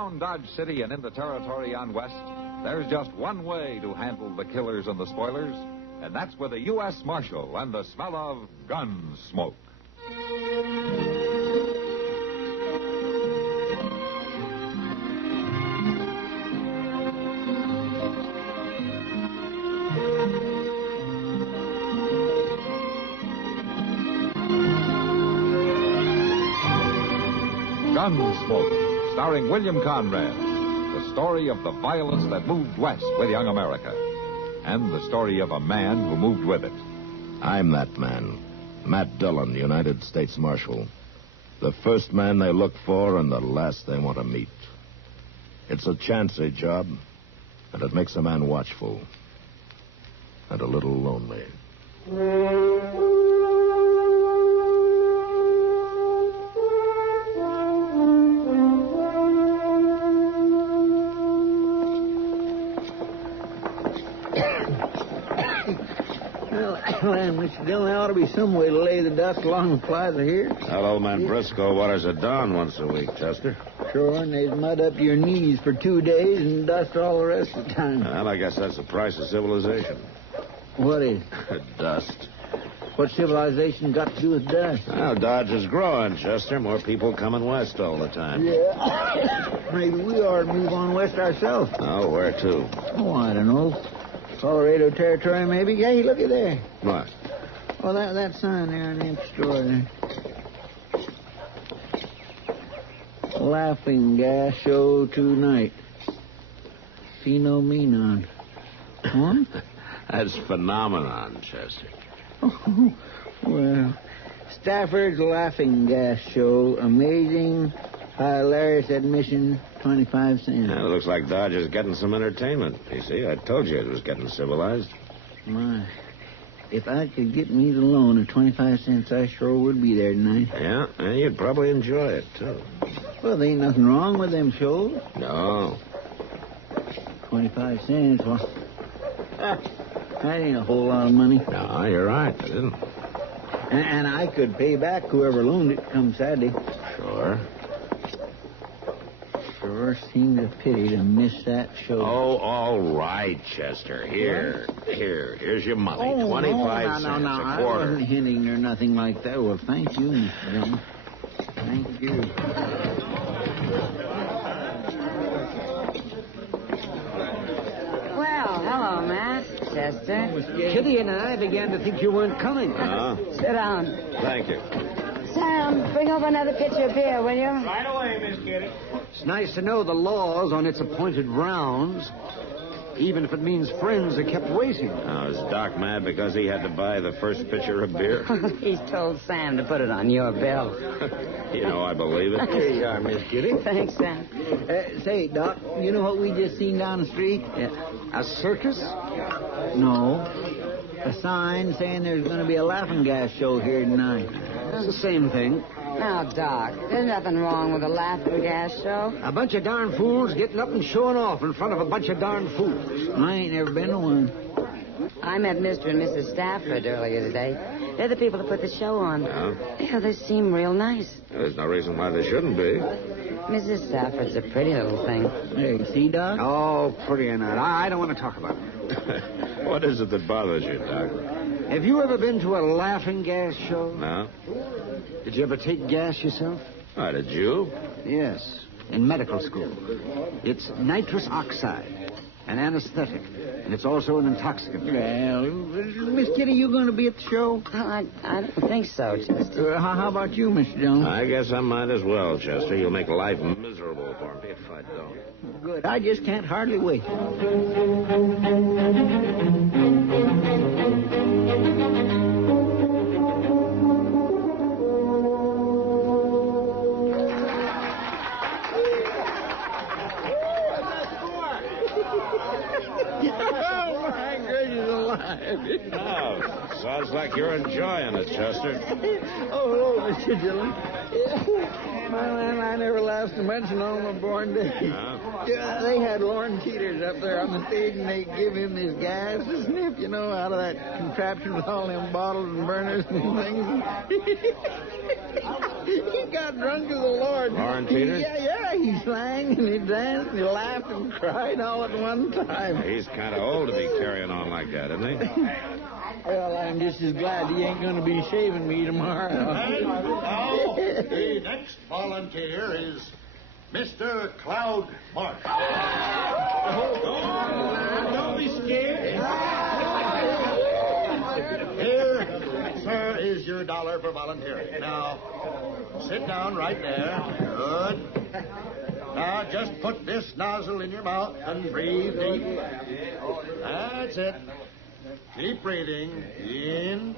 Around Dodge City and in the territory on West, there's just one way to handle the killers and the spoilers, and that's with a U.S. Marshal and the smell of Gunsmoke. Gunsmoke, starring William Conrad. The story of the violence that moved west with young America. And the story of a man who moved with it. I'm that man. Matt Dillon, United States Marshal. The first man they look for and the last they want to meet. It's a chancy job, and it makes a man watchful. And a little lonely. Well, Mr. Dillon, there ought to be some way to lay the dust along the plaza here. Hello, man Briscoe waters it down once a week, Chester. Sure, and there's mud up to your knees for 2 days and dust all the rest of the time. Well, I guess that's the price of civilization. What is? Dust. What's civilization got to do with dust? Well, Dodge is growing, Chester. More people coming west all the time. Yeah. Maybe we ought to move on west ourselves. Oh, where to? Oh, I don't know. Colorado Territory, maybe. Hey, looky there. What? Oh, that sign there in the empty store there. Laughing gas show tonight. See no meanon. Huh? That's phenomenon, Chester. Oh, well, Stafford's Laughing Gas Show. Amazing, hilarious admission, 25 cents. Well, it looks like Dodge is getting some entertainment. You see, I told you it was getting civilized. My, if I could get me the loan of 25 cents, I sure would be there tonight. Yeah, and you'd probably enjoy it, too. Well, there ain't nothing wrong with them shows. No. 25 cents, well, that ain't a whole lot of money. No, you're right. I didn't. And I could pay back whoever loaned it come Saturday. Sure. Sure seems a pity to miss that show. Oh, all right, Chester. Here's your money. 25 cents a quarter. I wasn't hinting or nothing like that. Well, thank you, Mr. Dillon. Thank you. Well, hello, Matt. Chester. Kitty and I began to think you weren't coming. Sit down. Thank you. Sam, bring over another pitcher of beer, will you? Right away, Miss Kitty. It's nice to know the law's on its appointed rounds, even if it means friends are kept waiting. Now, is Doc mad because he had to buy the first pitcher of beer? He's told Sam to put it on your bill. You know, I believe it. Here you are, Miss Kitty. Thanks, Sam. Say, Doc, you know what we just seen down the street? Yeah. A circus? No. A sign saying there's going to be a laughing gas show here tonight. It's the same thing. Now, Doc, there's nothing wrong with a laughing gas show. A bunch of darn fools getting up and showing off in front of a bunch of darn fools. I ain't never been to one. I met Mr. and Mrs. Stafford earlier today. They're the people that put the show on. Yeah, they seem real nice. There's no reason why they shouldn't be. Mrs. Stafford's a pretty little thing. Hey, see, Doc? Oh, pretty or not. I don't want to talk about it. What is it that bothers you, Doc? Have you ever been to a laughing gas show? No? Did you ever take gas yourself? Why, did you? Yes, in medical school. It's nitrous oxide, an anesthetic, and it's also an intoxicant. Well, Miss Kitty, you going to be at the show? I don't think so, Chester. How about you, Mr. Dillon? I guess I might as well, Chester. You'll make life miserable for me if I don't. Good. I just can't hardly wait. Oh, sounds like you're enjoying it, Chester. Oh, hello, Mr. Dillon. My man, I never laughed so much on my born day. Yeah, they had Lorne Teeters up there on the stage, and they give him this gas to sniff, you know, out of that contraption with all them bottles and burners and things. He got drunk to the Lord. Lauren Peters? Yeah, he sang and he danced and he laughed and cried all at one time. He's kind of old to be carrying on like that, isn't he? Well, I'm just as glad he ain't going to be shaving me tomorrow. And now, the next volunteer is Mr. Cloud Marsh. Don't be scared. Here, sir, is your $1 for volunteering. Now, sit down right there. Good. Now, just put this nozzle in your mouth and breathe deep. That's it. Keep breathing. In.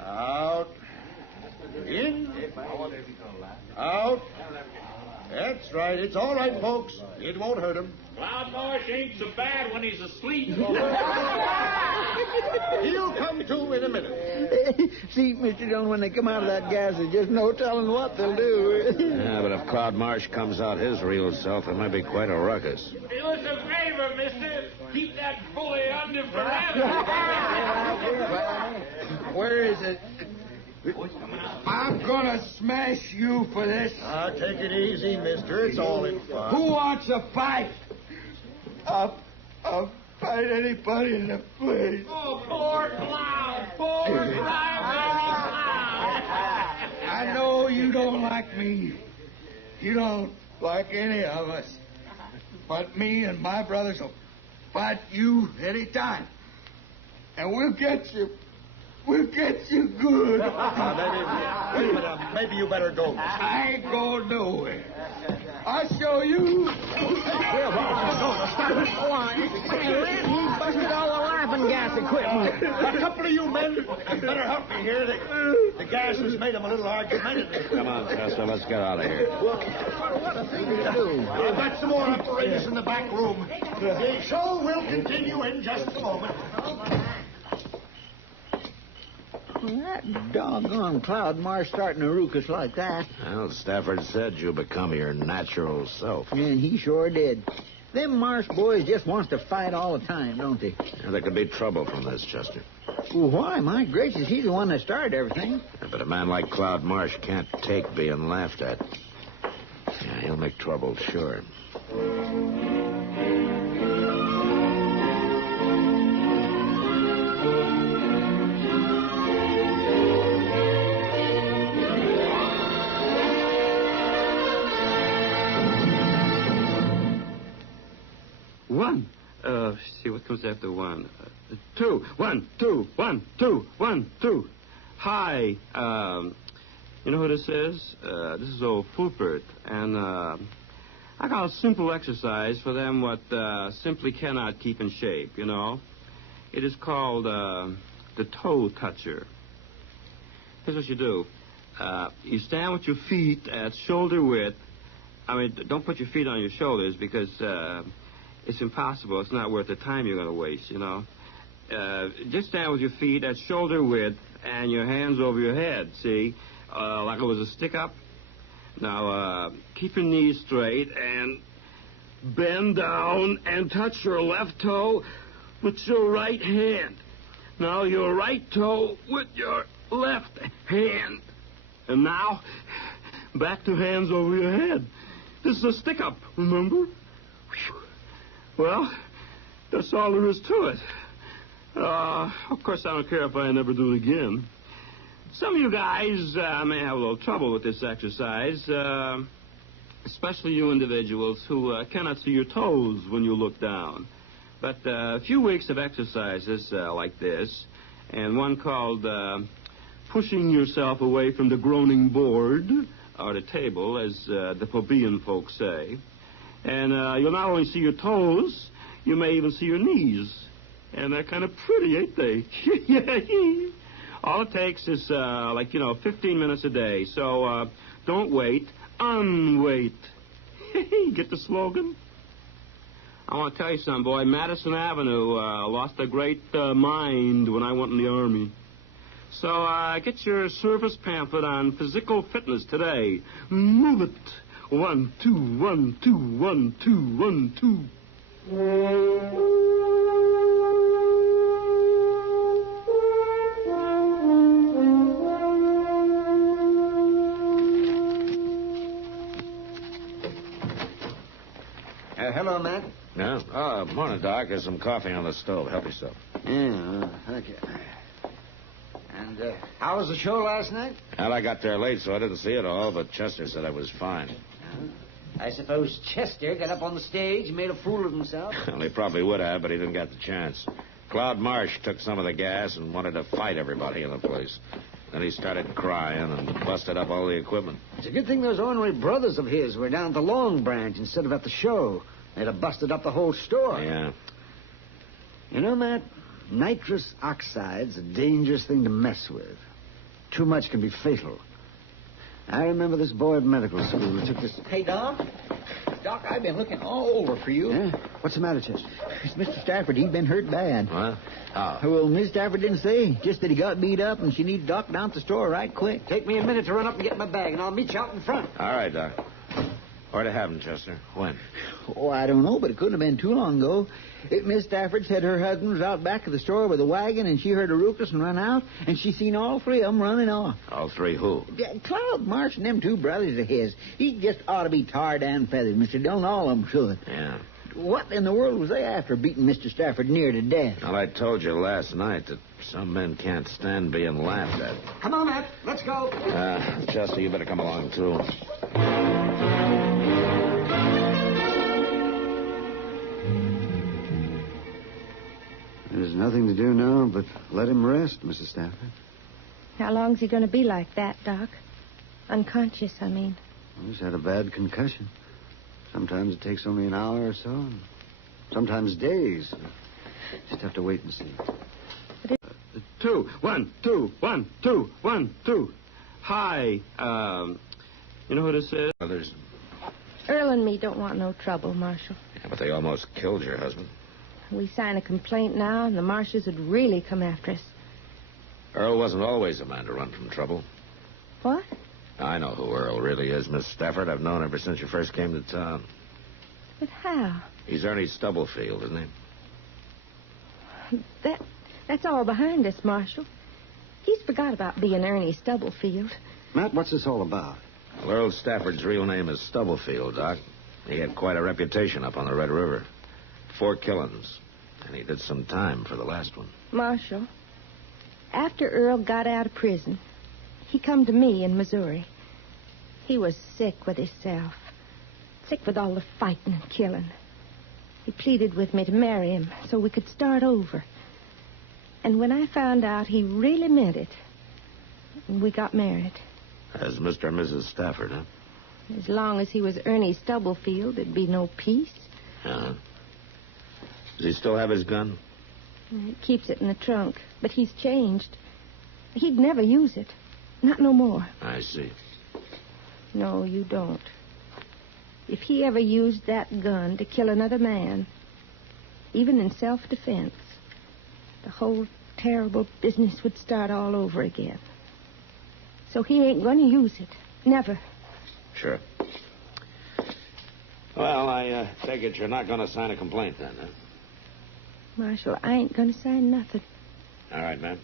Out. In. Out. That's right. It's all right, folks. It won't hurt him. Cloud Marsh ain't so bad when he's asleep. He'll come to in a minute. See, Mr. Dillon, when they come out of that gas, there's just no telling what they'll do. Yeah, but if Cloud Marsh comes out his real self, it might be quite a ruckus. Do us a favor, mister. Keep that bully under forever. Where is it? I'm gonna smash you for this. Take it easy, mister. It's all in fun. Who wants a fight? I'll fight anybody in the place. Oh, poor Cloud. Poor Cloud. I know you don't like me. You don't like any of us. But me and my brothers will fight you anytime. And we'll get you. We'll get you good. Wait a minute. Maybe you better go. I ain't going nowhere. I'll show you. He busted all the laughing gas equipment. A couple of you men better help me here. The gas has made him a little argumentative. Come on, Chester, let's get out of here. What a thing to do. I've got some more apparatus in the back room. The show will continue in just a moment. That doggone Cloud Marsh starting to ruckus like that. Well, Stafford said you become your natural self. And he sure did. Them Marsh boys just wants to fight all the time, don't they? Yeah, there could be trouble from this, Chester. Well, why? My gracious, he's the one that started everything. Yeah, but a man like Cloud Marsh can't take being laughed at. Yeah, he'll make trouble, sure. One. See, what comes after one? Two. 1, 2, 1, 2, 1, 2. Hi. You know who this is? This is old Fulbert. And I got a simple exercise for them what simply cannot keep in shape, you know. It is called the toe toucher. Here's what you do. You stand with your feet at shoulder width. I mean, don't put your feet on your shoulders because it's impossible. It's not worth the time you're going to waste, you know. Just stand with your feet at shoulder width and your hands over your head, see? Like it was a stick-up. Now, keep your knees straight and bend down and touch your left toe with your right hand. Now, your right toe with your left hand. And now, back to hands over your head. This is a stick-up, remember? Whew. Well, that's all there is to it. Of course, I don't care if I never do it again. Some of you guys may have a little trouble with this exercise, especially you individuals who cannot see your toes when you look down. But a few weeks of exercises like this, and one called pushing yourself away from the groaning board, or the table, as the plebeian folks say. And you'll not only see your toes, you may even see your knees. And they're kind of pretty, ain't they? All it takes is, 15 minutes a day. So don't wait, unwait. Get the slogan? I want to tell you something, boy. Madison Avenue lost a great mind when I went in the Army. So get your service pamphlet on physical fitness today. Move it. 1, 2, 1, 2, 1, 2, 1, 2. Hello, Matt. Yeah? Oh, morning, Doc. There's some coffee on the stove. Help yourself. Yeah, thank you. And how was the show last night? Well, I got there late, so I didn't see it all, but Chester said I was fine. I suppose Chester got up on the stage and made a fool of himself. Well, he probably would have, but he didn't get the chance. Cloud Marsh took some of the gas and wanted to fight everybody in the place. Then he started crying and busted up all the equipment. It's a good thing those ornery brothers of his were down at the Long Branch instead of at the show. They'd have busted up the whole store. Yeah. You know, Matt, nitrous oxide's a dangerous thing to mess with. Too much can be fatal. I remember this boy at medical school who took this... Hey, Doc. Doc, I've been looking all over for you. Yeah? What's the matter, Chester? It's Mr. Stafford. He's been hurt bad. What? How? Well, Miss Stafford didn't say. Just that he got beat up and she needs Doc down at the store right quick. Take me a minute to run up and get my bag, and I'll meet you out in front. All right, Doc. Where'd it happen, Chester? When? Oh, I don't know, but it couldn't have been too long ago. Miss Stafford said her husband was out back of the store with a wagon, and she heard a ruckus and run out, and she seen all three of them running off. All three who? Cloud Marsh and them two brothers of his. He just ought to be tarred and feathered, Mr. Dillon. All of them should. Yeah. What in the world was they after beating Mr. Stafford near to death? Well, I told you last night that some men can't stand being laughed at. Come on, Matt. Let's go. Chester, you better come along, too. There's nothing to do now but let him rest, Mrs. Stafford. How long's he going to be like that, Doc? Unconscious, I mean. Well, he's had a bad concussion. Sometimes it takes only an hour or so. And sometimes days. Just have to wait and see. Two, 1, 2, 1, 2, 1, 2. Hi. You know what it says? Well, there's... Earl and me don't want no trouble, Marshal. Yeah, but they almost killed your husband. We sign a complaint now, and the Marshes would really come after us. Earl wasn't always a man to run from trouble. What? I know who Earl really is, Miss Stafford. I've known ever since you first came to town. But how? He's Ernie Stubblefield, isn't he? That's all behind us, Marshal. He's forgot about being Ernie Stubblefield. Matt, what's this all about? Well, Earl Stafford's real name is Stubblefield, Doc. He had quite a reputation up on the Red River. 4 killings. And he did some time for the last one. Marshal, after Earl got out of prison, he come to me in Missouri. He was sick with himself. Sick with all the fighting and killing. He pleaded with me to marry him so we could start over. And when I found out he really meant it, we got married. As Mr. and Mrs. Stafford, huh? As long as he was Ernie Stubblefield, there'd be no peace. Uh-huh. Does he still have his gun? He keeps it in the trunk, but he's changed. He'd never use it. Not no more. I see. No, you don't. If he ever used that gun to kill another man, even in self-defense, the whole terrible business would start all over again. So he ain't going to use it. Never. Sure. Well, I take it you're not going to sign a complaint then, huh? Marshal, I ain't going to sign nothing. All right, ma'am.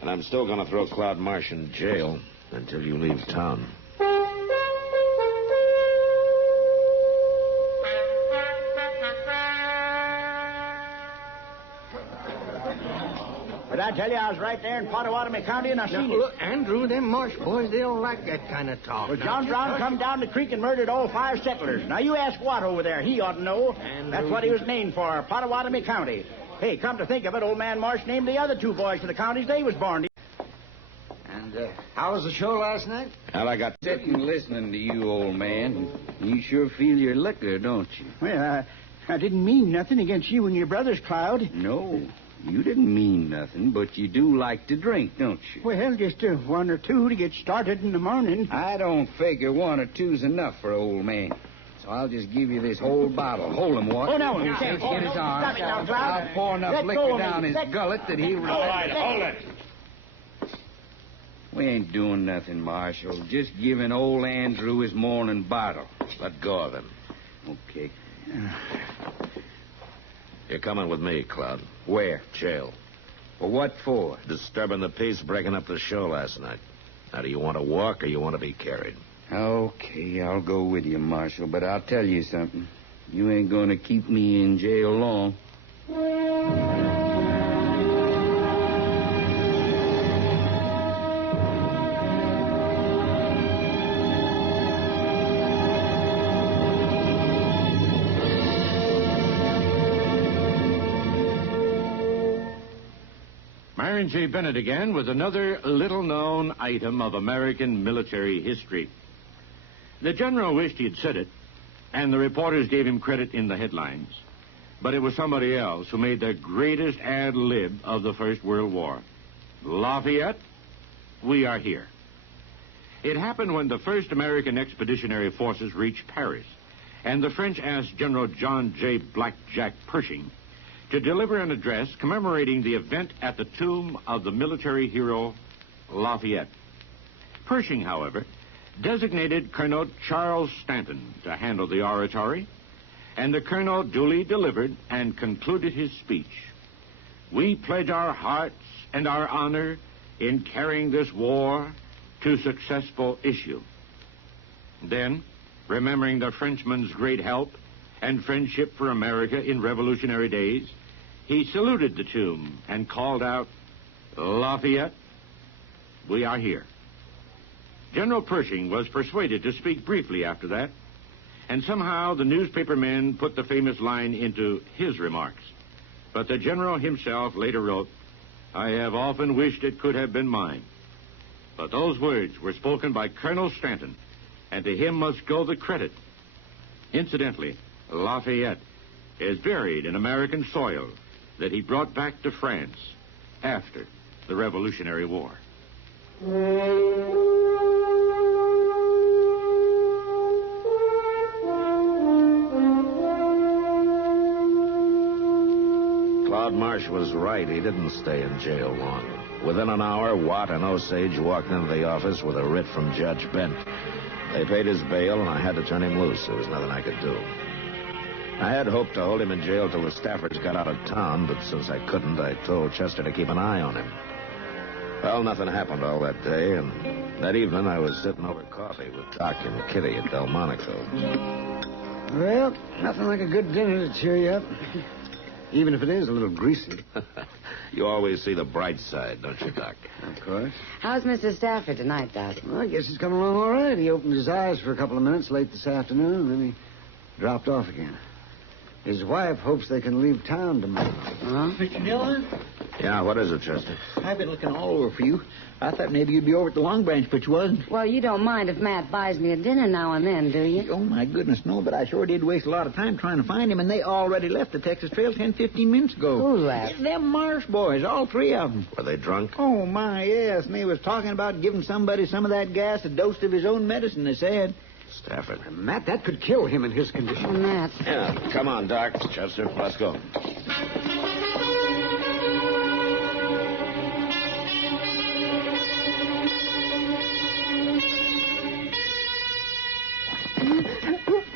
But I'm still going to throw Cloud Marsh in jail until you leave town. But I tell you, I was right there in Pottawatomie County, and I seen it. Look, Andrew, them Marsh boys, they don't like that kind of talk. Well, John Brown come down the creek and murdered all 5 settlers. Now, you ask Watt over there. He ought to know. That's what he was named for, Pottawatomie County. Hey, come to think of it, old man Marsh named the other 2 boys for the counties they was born in. And how was the show last night? Well, I got... Sitting listening to you, old man. You sure feel your liquor, don't you? Well, I didn't mean nothing against you and your brothers, Cloud. No, you didn't mean nothing, but you do like to drink, don't you? Well, just 1 or 2 to get started in the morning. I don't figure 1 or 2's enough for old man. So I'll just give you this whole bottle. Hold him, Watt. Oh, no, you can't. Get his arm. Stop it now, Cloud. I'll pour enough Let go liquor of down me. his gullet that he'll... All right, hold it. We ain't doing nothing, Marshal. Just giving old Andrew his morning bottle. Let go of him. Okay. You're coming with me, Cloud. Where? Jail. Well, what for? Disturbing the peace, breaking up the show last night. Now, do you want to walk or you want to be carried? Okay, I'll go with you, Marshal, but I'll tell you something. You ain't gonna keep me in jail long. Myron J. Bennett again with another little-known item of American military history. The general wished he had said it, and the reporters gave him credit in the headlines. But it was somebody else who made the greatest ad lib of the First World War. Lafayette, we are here. It happened when the first American expeditionary forces reached Paris, and the French asked General John J. Blackjack Pershing to deliver an address commemorating the event at the tomb of the military hero Lafayette. Pershing, however, designated Colonel Charles Stanton to handle the oratory, and the colonel duly delivered and concluded his speech. We pledge our hearts and our honor in carrying this war to successful issue. Then, remembering the Frenchman's great help and friendship for America in Revolutionary days, he saluted the tomb and called out, Lafayette, we are here. General Pershing was persuaded to speak briefly after that, and somehow the newspaper men put the famous line into his remarks. But the general himself later wrote, I have often wished it could have been mine. But those words were spoken by Colonel Stanton, and to him must go the credit. Incidentally, Lafayette is buried in American soil that he brought back to France after the Revolutionary War. Claude Marsh was right. He didn't stay in jail long. Within an hour, Watt and Osage walked into the office with a writ from Judge Bent. They paid his bail, and I had to turn him loose. There was nothing I could do. I had hoped to hold him in jail till the Staffords got out of town, but since I couldn't, I told Chester to keep an eye on him. Well, nothing happened all that day, and that evening I was sitting over coffee with Doc and Kitty at Delmonico. Well, nothing like a good dinner to cheer you up. Even if it is a little greasy. You always see the bright side, don't you, Doc? Of course. How's Mr. Stafford tonight, Doc? Well, I guess he's coming along all right. He opened his eyes for a couple of minutes late this afternoon, and then he dropped off again. His wife hopes they can leave town tomorrow. Huh? Mr. Dillon? Yeah, what is it, Chester? I've been looking all over for you. I thought maybe you'd be over at the Long Branch, but you wasn't. Well, you don't mind if Matt buys me a dinner now and then, do you? Oh, my goodness, no, but I sure did waste a lot of time trying to find him, and they already left the Texas Trail 10-15 minutes ago. Who left? Them Marsh boys, all three of them. Were they drunk? Oh, my, yes, and they was talking about giving somebody some of that gas, a dose of his own medicine, they said. Stafford. Matt, that could kill him in his condition. Oh, Matt. Yeah, come on, Doc. Chester, let's go.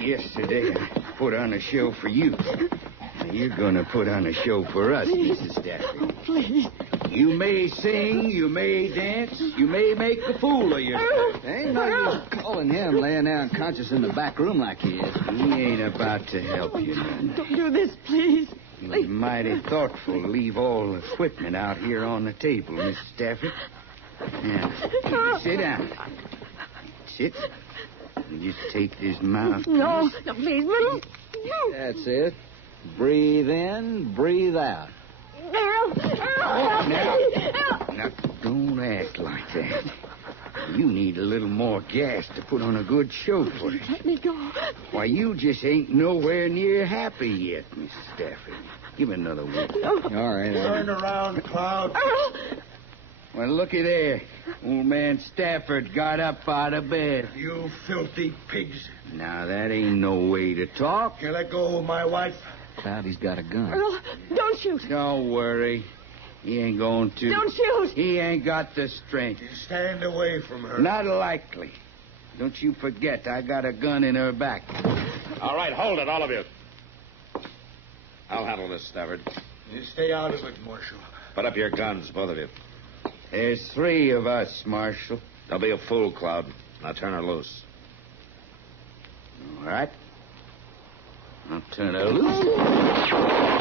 Yesterday, I put on a show for you. Now you're going to put on a show for us, Mrs. Stafford. Oh, please. You may sing, you may dance, you may make a fool of yourself. Ain't no use calling him laying there unconscious in the back room like he is. He ain't about to help you none. Don't do this, please. He was mighty thoughtful to leave all the equipment out here on the table, Miss Stafford. Now, sit down. Sit. You just take this mouthpiece. No, please. That's it. Breathe in, breathe out. Now, don't act like that. You need a little more gas to put on a good show for us. Let me go. Why, you just ain't nowhere near happy yet, Miss Stafford. Give it another week. No. All right. Turn around, Cloud. Well, looky there. Old man Stafford got up out of bed. You filthy pigs. Now, that ain't no way to talk. You let go of my wife. Cloudy's got a gun. Earl, don't shoot. Don't worry. He ain't going to. Don't shoot. He ain't got the strength. You stand away from her. Not likely. Don't you forget, I got a gun in her back. All right, hold it, all of you. I'll handle this, Stafford. You stay out of it, Marshal. Put up your guns, both of you. There's three of us, Marshal. Don't be a fool, Cloud. Now turn her loose. All right. I'll turn her loose.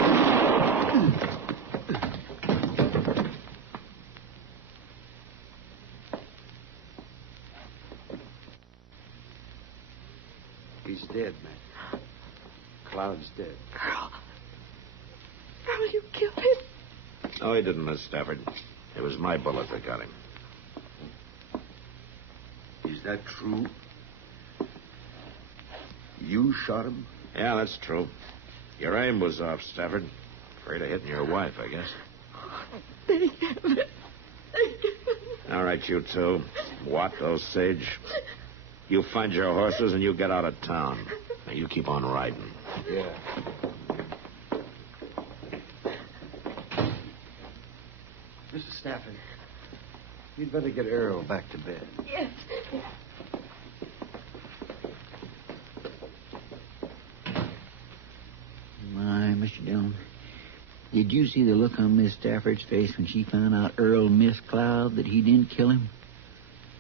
He's dead, man. Cloud's dead. Earl, you killed him. No, he didn't, Miss Stafford. It was my bullet that got him. Is that true? You shot him? Yeah, that's true. Your aim was off, Stafford. Afraid of hitting your wife, I guess. Thank heaven. All right, you two. Watt, Osage. You find your horses and you get out of town. Now, you keep on riding. Yeah. Mr. Stafford, you'd better get Earl back to bed. Yes. My, Mr. Dillon, did you see the look on Miss Stafford's face when she found out Earl missed Cloud, that he didn't kill him?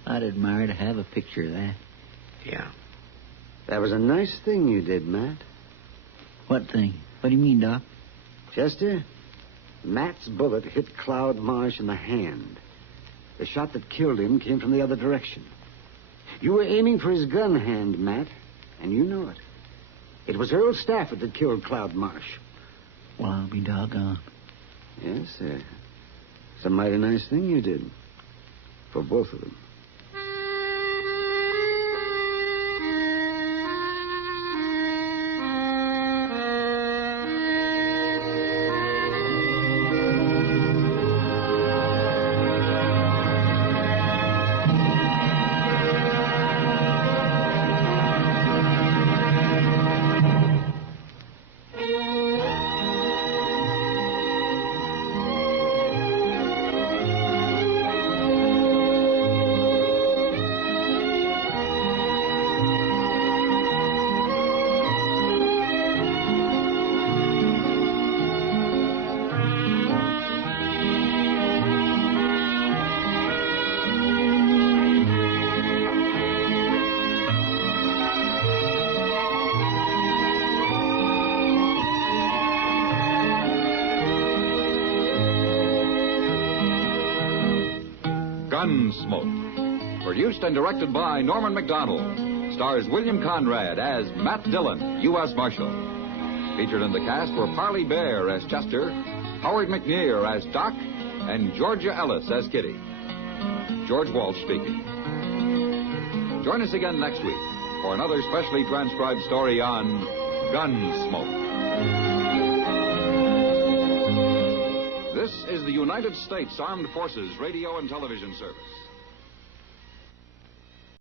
I'd admire to have a picture of that. Yeah. That was a nice thing you did, Matt. What thing? What do you mean, Doc? Chester, Matt's bullet hit Cloud Marsh in the hand. The shot that killed him came from the other direction. You were aiming for his gun hand, Matt, and you know it. It was Earl Stafford that killed Cloud Marsh. Well, I'll be doggone. Yes, sir. It's a mighty nice thing you did. For both of them. Gunsmoke. Produced and directed by Norman MacDonnell. Stars William Conrad as Matt Dillon, U.S. Marshal. Featured in the cast were Parley Baer as Chester, Howard McNear as Doc, and Georgia Ellis as Kitty. George Walsh speaking. Join us again next week for another specially transcribed story on Gunsmoke. This is the United States Armed Forces Radio and Television Service.